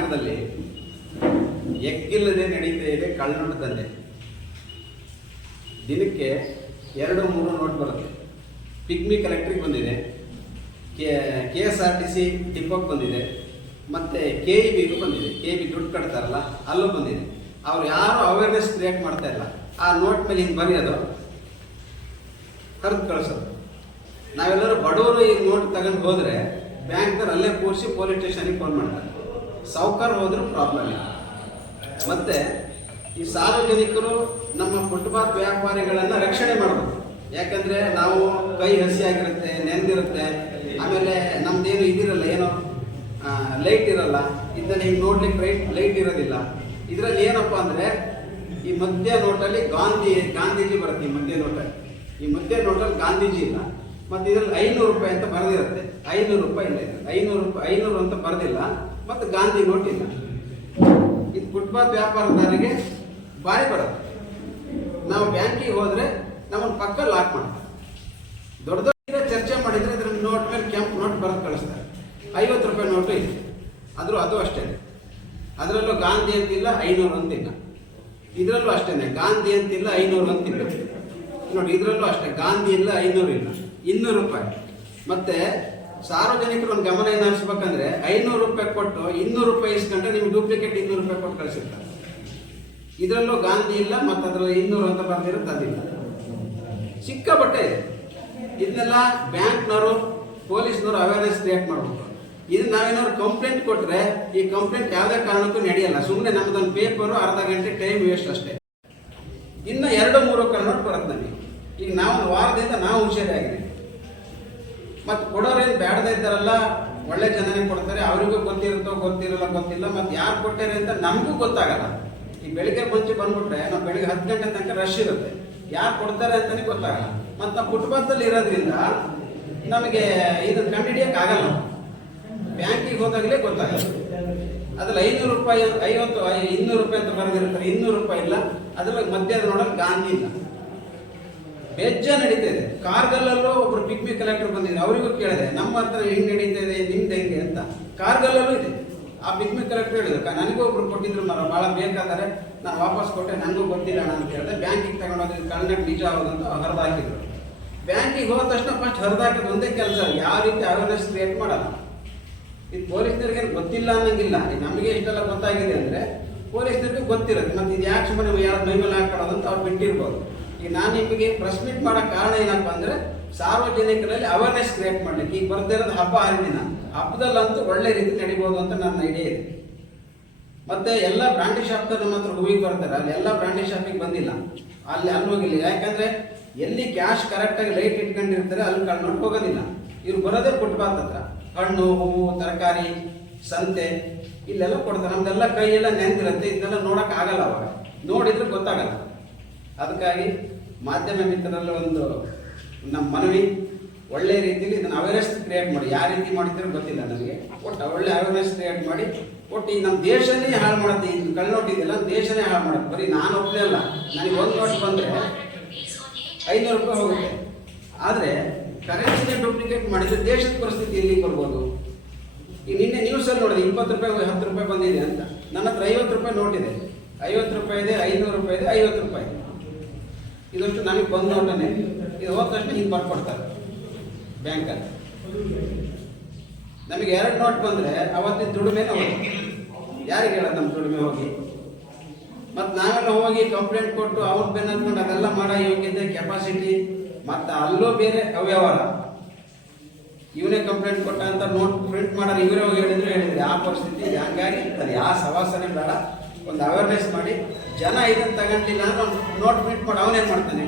ಸಾಗರದಲ್ಲಿ ಎಕ್ಕಿಲ್ಲದೆ ನಡೀತಾ ಇದೆ ಕಳ್ಳನೋಟ್ ದಂಧೆ. ದಿನಕ್ಕೆ 2-3 ನೋಟ್ ಬರುತ್ತೆ. ಪಿಗ್ಮಿ ಕಲೆಕ್ಟ್ರಿಗೆ ಬಂದಿದೆ, KSRTC ಡಿಪೋಗೆ ಬಂದಿದೆ, ಮತ್ತು KEBಗೂ ಬಂದಿದೆ. KEB ದುಡ್ಡು ಕಟ್ತಾರಲ್ಲ ಅಲ್ಲೂ ಬಂದಿದೆ. ಅವ್ರು ಯಾರು ಅವೇರ್ನೆಸ್ ಕ್ರಿಯೇಟ್ ಮಾಡ್ತಾ ಇಲ್ಲ. ಆ ನೋಟ್ ಮೇಲೆ ಹಿಂಗೆ ಬರೆಯೋದು, ಕರೆದು ಕಳಿಸೋದು. ನಾವೆಲ್ಲರೂ ಬಡವರು ಈ ನೋಟ್ ತಗೊಂಡು ಹೋದರೆ ಬ್ಯಾಂಕ್ನವ್ರು ಅಲ್ಲೇ ಕೂರಿಸಿ ಪೊಲೀಸ್ ಸ್ಟೇಷನಿಗೆ ಫೋನ್ ಮಾಡ್ತಾರೆ. ಸಾಹುಕಾರ ಹೋದ್ರೂ ಪ್ರಾಬ್ಲಮ್ ಇಲ್ಲ. ಮತ್ತು ಈ ಸಾರ್ವಜನಿಕರು ನಮ್ಮ ಫುಟ್ಪಾತ್ ವ್ಯಾಪಾರಿಗಳನ್ನು ರಕ್ಷಣೆ ಮಾಡಬೇಕು. ಯಾಕಂದರೆ ನಾವು ಕೈ ಹಸಿಯಾಗಿರುತ್ತೆ, ನೆಂದಿರುತ್ತೆ, ಆಮೇಲೆ ನಮ್ದೇನು ಇದಿರಲ್ಲ, ಏನೋ ಲೈಟ್ ಇರಲ್ಲ, ಇದನ್ನು ಹಿಂಗೆ ನೋಡ್ಲಿಕ್ಕೆ ಲೈಟ್ ಇರೋದಿಲ್ಲ. ಇದರಲ್ಲಿ ಏನಪ್ಪ ಅಂದರೆ ಈ ಮಧ್ಯ ನೋಟಲ್ಲಿ ಗಾಂಧೀಜಿ ಬರುತ್ತೆ. ಈ ಮಧ್ಯ ನೋಟಲ್ಲಿ ಗಾಂಧೀಜಿ ಇಲ್ಲ. ಮತ್ತು ಇದರಲ್ಲಿ 500 ರೂಪಾಯಿ ಅಂತ ಬರೆದಿರುತ್ತೆ. 500 ರೂಪಾಯಿ ಇಲ್ಲ, 500 ಅಂತ ಬರೆದಿಲ್ಲ. ಮತ್ತು ಗಾಂಧಿ ನೋಟ್ ಇಲ್ಲ. ಇದು ಫುಟ್ಪಾತ್ ವ್ಯಾಪಾರದಾರರಿಗೆ ಭಾರಿ ಬರುತ್ತೆ. ನಾವು ಬ್ಯಾಂಕಿಗೆ ಹೋದರೆ ನಮ್ಮನ್ನು ಪಕ್ಕ ಲಾಕ್ ಮಾಡ್ತಾರೆ. ದೊಡ್ಡ ದೊಡ್ಡ ಚರ್ಚೆ ಮಾಡಿದರೆ ಇದ್ರ ನೋಟ್ ಮೇಲೆ ಕೆಂಪು ನೋಟ್ ಬರೆದು ಕಳಿಸ್ತಾರೆ. 50 ರೂಪಾಯಿ ನೋಟು ಇದೆ, ಅದು ಅಷ್ಟೇ. ಅದರಲ್ಲೂ ಗಾಂಧಿ ಅಂತಿಲ್ಲ, 500 ಅಂತಿಲ್ಲ. ಇದರಲ್ಲೂ ಅಷ್ಟೇ, ಗಾಂಧಿ ಅಂತಿಲ್ಲ, 500 ಅಂತಿಲ್ಲ. ನೋಡಿ, ಇದರಲ್ಲೂ ಅಷ್ಟೇ, ಗಾಂಧಿ ಇಲ್ಲ, 500 ಇಲ್ಲ, 200 ರೂಪಾಯಿ. ಮತ್ತೆ ಸಾರ್ವಜನಿಕರು ಒಂದು ಗಮನ ಏನು ಹರಿಸ್ಬೇಕಂದ್ರೆ 500 ರೂಪಾಯಿ ಕೊಟ್ಟು 200 ರೂಪಾಯಿ ಇಸ್ಕೊಂಡ್ರೆ ನಿಮ್ಗೆ ಡೂಪ್ಲಿಕೇಟ್ 200 ರೂಪಾಯಿ ಕೊಟ್ಟು ಕಳಿಸಿರ್ತಾರೆ. ಇದರಲ್ಲೂ ಗಾಂಧಿ ಇಲ್ಲ, ಮತ್ತು ಅದರಲ್ಲಿ 200 ಅಂತ ಬರ್ದಿರುತ್ತೆ, ಅದಿಲ್ಲ. ಸಿಕ್ಕಾಪಟ್ಟೆ ಇದನ್ನೆಲ್ಲ ಬ್ಯಾಂಕ್ನವರು, ಪೊಲೀಸ್ನವರು ಅವೇರ್ನೆಸ್ ಕ್ರಿಯೇಟ್ ಮಾಡಬೇಕು. ಇದು ನಾವೇನಾದ್ರು ಕಂಪ್ಲೇಂಟ್ ಕೊಟ್ಟರೆ ಈ ಕಂಪ್ಲೇಂಟ್ ಯಾವುದೇ ಕಾರಣಕ್ಕೂ ನಡೆಯಲ್ಲ. ಸುಮ್ಮನೆ ನಮ್ದೊಂದು ಪೇಪರು ಅರ್ಧ ಗಂಟೆ ಟೈಮ್ ವೇಸ್ಟ್ ಅಷ್ಟೇ. ಇನ್ನು 2-3 ಕನ್ನೋಟ್ ಬರುತ್ತೆ ನನಗೆ. ಈಗ ನಾವೊಂದು ವಾರದಿಂದ ನಾವು ಹುಷಾರಾಗಿದೆ. ಮತ್ತು ಕೊಡೋರೇನು ಬೇಡದ ಇದ್ದಾರಲ್ಲ, ಒಳ್ಳೆ ಜನನೇ ಕೊಡ್ತಾರೆ. ಅವರಿಗೂ ಗೊತ್ತಿರುತ್ತೋ ಗೊತ್ತಿಲ್ಲ. ಮತ್ತು ಯಾರು ಕೊಟ್ಟಾರೆ ಅಂತ ನಮಗೂ ಗೊತ್ತಾಗಲ್ಲ. ಈ ಬೆಳಿಗ್ಗೆ ಮುಂಚೆ ಬಂದ್ಬಿಟ್ರೆ ನಾವು ಬೆಳಿಗ್ಗೆ 10 ಗಂಟೆ ತನಕ ರಶ್ ಇರುತ್ತೆ, ಯಾರು ಕೊಡ್ತಾರೆ ಅಂತಲೇ ಗೊತ್ತಾಗಲ್ಲ. ಮತ್ತು ನಾವು ಫುಟ್ಪಾತಲ್ಲಿ ಇರೋದ್ರಿಂದ ನಮಗೆ ಇದನ್ನು ಕಂಡುಹಿಡಿಯೋಕ್ಕಾಗಲ್ಲ. ಬ್ಯಾಂಕಿಗೆ ಹೋದಾಗಲೇ ಗೊತ್ತಾಗಲ್ಲ. ಅದ್ರಲ್ಲಿ 500 ರೂಪಾಯಿ 200 ರೂಪಾಯಿ ಅಂತ ಬರೆದಿರ್ತಾರೆ, 200 ರೂಪಾಯಿ ಇಲ್ಲ. ಅದ್ರಲ್ಲಿ ಮಧ್ಯದ ನೋಡಲು ಗಾಂಧಿ ಇಲ್ಲ. ಬೆಜ್ಜ ನಡೀತಾ ಇದೆ. ಕಾರ್ಗಲ್ಲಲ್ಲೂ ಒಬ್ರು ಪಿಗ್ಮಿ ಕಲೆಕ್ಟರ್ ಬಂದಿದ್ರು, ಅವರಿಗೂ ಕೇಳಿದೆ, ನಮ್ಮ ಹತ್ರ ಹೆಂಗೆ ನಡೀತಾ ಇದೆ, ನಿಮ್ದು ಹೆಂಗೆ ಅಂತ. ಕಾರ್ಗಲ್ಲಲ್ಲೂ ಇದೆ. ಆ ಪಿಗ್ಮಿ ಕಲೆಕ್ಟರ್ ಹೇಳಿದ್ರು, ನನಗೂ ಒಬ್ರು ಕೊಟ್ಟಿದ್ರು, ಭಾಳ ಬೇಕಾದರೆ ನಾನು ವಾಪಸ್ ಕೊಟ್ಟೆ, ನನಗೂ ಗೊತ್ತಿಲ್ಲ ಅಂತ ಹೇಳಿದೆ. ಬ್ಯಾಂಕಿಗೆ ತಗೊಂಡೋಗಿ ಕಳ್ಳನಟ್ಟು ನಿಜ ಆಗೋದಂತ ಹರಿದು ಹಾಕಿದ್ರು. ಬ್ಯಾಂಕಿಗೆ ಹೋದ ತಕ್ಷಣ ಫಸ್ಟ್ ಹರಿದು ಹಾಕಿದ್ರು ಒಂದೇ ಕೆಲಸ, ಯಾವ ರೀತಿ ಅವೇರ್ನೆಸ್ ಕ್ರಿಯೇಟ್ ಮಾಡಲ್ಲ. ಇದು ಪೊಲೀಸ್ನವ್ರಿಗೆ ಗೊತ್ತಿಲ್ಲ ಅನ್ನಂಗಿಲ್ಲ. ನಮಗೆ ಇಷ್ಟೆಲ್ಲ ಗೊತ್ತಾಗಿದೆ ಅಂದರೆ ಪೊಲೀಸ್ನವ್ರಿಗೆ ಗೊತ್ತಿರುತ್ತೆ. ಮತ್ತು ಇದು ಯಾಕೆ ಸುಮ್ಮನೆ ಯಾರು ಮೈ ಮೇಲೆ ಹಾಕೊಳ್ಳೋದು ಅಂತ ಅವ್ರು ಬಿಟ್ಟಿರ್ಬೋದು. ಈಗ ನಾನು ನಿಮಗೆ ಪ್ರೆಸ್ ಮೀಟ್ ಮಾಡೋಕ್ಕೆ ಕಾರಣ ಏನಪ್ಪ ಅಂದರೆ ಸಾರ್ವಜನಿಕರಲ್ಲಿ ಅವೇರ್ನೆಸ್ ಕ್ರಿಯೇಟ್ ಮಾಡಲಿಕ್ಕೆ. ಈಗ ಬರ್ತಾ ಇರೋದು ಹಬ್ಬ ಹರಿದಿನ, ಹಬ್ಬದಲ್ಲಂತೂ ಒಳ್ಳೆ ರೀತಿ ನಡಿಬೋದು ಅಂತ ನನ್ನ ಐಡಿಯಾ ಇದೆ. ಮತ್ತು ಎಲ್ಲ ಬ್ರಾಂಡಿ ಶಾಪ್ ನಮ್ಮ ಹತ್ರ ಹೂವಿಗೆ ಬರ್ತಾರೆ, ಅಲ್ಲಿ ಎಲ್ಲ ಬ್ರಾಂಡಿ ಶಾಪಿಗೆ ಬಂದಿಲ್ಲ, ಅಲ್ಲಿ ಹೋಗಿಲ್ಲ. ಯಾಕಂದರೆ ಎಲ್ಲಿ ಕ್ಯಾಶ್ ಕರೆಕ್ಟಾಗಿ ಲೈಟ್ ಇಟ್ಕೊಂಡಿರ್ತಾರೆ ಅಲ್ಲಿ ಕಳ್ಕೊಂಡು ಹೋಗೋದಿಲ್ಲ. ಇವ್ರು ಬರೋದೇ ಫುಟ್ಪಾತ್ ಹತ್ರ, ಹಣ್ಣು, ಹೂವು, ತರಕಾರಿ, ಸಂತೆ ಇಲ್ಲೆಲ್ಲ ಕೊಡ್ತಾರೆ. ನಮ್ದೆಲ್ಲ ಕೈಯೆಲ್ಲ ನೆಂದಿರುತ್ತೆ, ಇದನ್ನೆಲ್ಲ ನೋಡೋಕ್ಕಾಗಲ್ಲ. ಅವಾಗ ನೋಡಿದ್ರೆ ಗೊತ್ತಾಗಲ್ಲ. ಅದಕ್ಕಾಗಿ ಮಾಧ್ಯಮ ಮಿತ್ರರಲ್ಲಿ ಒಂದು ನಮ್ಮ ಮನವಿ, ಒಳ್ಳೆ ರೀತಿಯಲ್ಲಿ ಇದನ್ನು ಅವೇರ್ನೆಸ್ ಕ್ರಿಯೇಟ್ ಮಾಡಿ. ಯಾವ ರೀತಿ ಮಾಡ್ತೀರೋ ಗೊತ್ತಿಲ್ಲ ನನಗೆ, ಒಟ್ಟು ಒಳ್ಳೆ ಅವೇರ್ನೆಸ್ ಕ್ರಿಯೇಟ್ ಮಾಡಿ. ಒಟ್ಟು ಈ ನಮ್ಮ ದೇಶನೇ ಹಾಳು ಮಾಡುತ್ತೆ. ಇದು ಕಳ್ನೋಟಿದೆಯಲ್ಲ, ದೇಶನೇ ಹಾಳು ಮಾಡುತ್ತೆ. ಬರೀ ನಾನು ಒಬ್ಬನೇ ಅಲ್ಲ, ನನಗೆ ಒಂದು ನೋಟ್ ಬಂದರೆ 500 ರೂಪಾಯಿ ಹೋಗುತ್ತೆ. ಆದರೆ ಕರೆನ್ಸಿನೇ ಡೂಪ್ಲಿಕೇಟ್ ಮಾಡಿದರೆ ದೇಶದ ಪರಿಸ್ಥಿತಿ ಎಲ್ಲಿಗೆ ಬರ್ಬೋದು? ಈಗ ನಿನ್ನೆ ನ್ಯೂಸಲ್ಲಿ ನೋಡಿದೆ, 20 ರೂಪಾಯಿ 10 ರೂಪಾಯಿ ಬಂದಿದೆ ಅಂತ. ನನ್ನ ಹತ್ರ 50 ರೂಪಾಯಿ ನೋಟ್ ಇದೆ, 50 ರೂಪಾಯಿ ಇದೆ, 500 ರೂಪಾಯಿ ಇದೆ, 50 ರೂಪಾಯಿ. ಇದಷ್ಟು ನನಗೆ ಬಂದು ನೋಟನೇ. ಇದು ಹೋದ ತಕ್ಷಣ ಹಿಂಗೆ ಬರ್ಕೊಡ್ತಾರೆ ಬ್ಯಾಂಕಲ್ಲಿ. ನಮಗೆ 2 ನೋಟ್ ಬಂದರೆ ಅವತ್ತಿನ ದುಡಿಮೆನೇ ಹೋಗಿ ಯಾರಿಗೆ ಹೇಳೋದು ನಮ್ಮ ದುಡಿಮೆ ಹೋಗಿ? ಮತ್ತು ನಾವೆಲ್ಲ ಹೋಗಿ ಕಂಪ್ಲೇಂಟ್ ಕೊಟ್ಟು ಅವ್ರ ಬೆನ್ನ ಹತ್ಕೊಂಡು ಅದೆಲ್ಲ ಮಾಡೋ ಯೋಗ್ಯತೆ, ಕೆಪಾಸಿಟಿ, ಮತ್ತು ಅಲ್ಲೂ ಬೇರೆ ಅವ್ಯವಹಾರ. ಇವನೇ ಕಂಪ್ಲೇಂಟ್ ಕೊಟ್ಟ ಅಂತ ನೋಟ್ ಪ್ರಿಂಟ್ ಮಾಡೋರು ಇವರೇ ಹೋಗಿ ಹೇಳಿದ್ರೆ ಆ ಪರಿಸ್ಥಿತಿ ಇದೆ. ಹಂಗಾಗಿ ಅದು ಯಾವ ಸವಾಸನೆ ಬೇಡ. ಒಂದು ಅವೇರ್ನೆಸ್ ಮಾಡಿ, ಜನ ಇದನ್ನು ತಗೊಂಡಿಲ್ಲ ಅಂದ್ರೆ ಅವ್ನು ನೋಟ್ ಪ್ರಿಂಟ್ ಮಾಡಿ ಅವನೇನು ಮಾಡ್ತಾನೆ?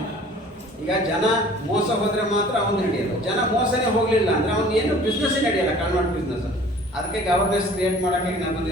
ಈಗ ಜನ ಮೋಸ ಹೋದರೆ ಮಾತ್ರ ಅವನು ನಡೆಯೋದು. ಜನ ಮೋಸನೇ ಹೋಗಲಿಲ್ಲ ಅಂದರೆ ಅವ್ನು ಏನು ಬಿಸ್ನೆಸ್ಸೇ ನಡೆಯಲ್ಲ, ಕಳ್ಮಾಟ್ ಬಿಸ್ನೆಸ್. ಅದಕ್ಕೆ ಅವೇರ್ನೆಸ್ ಕ್ರಿಯೇಟ್ ಮಾಡೋಕ್ಕೆ ನಾನು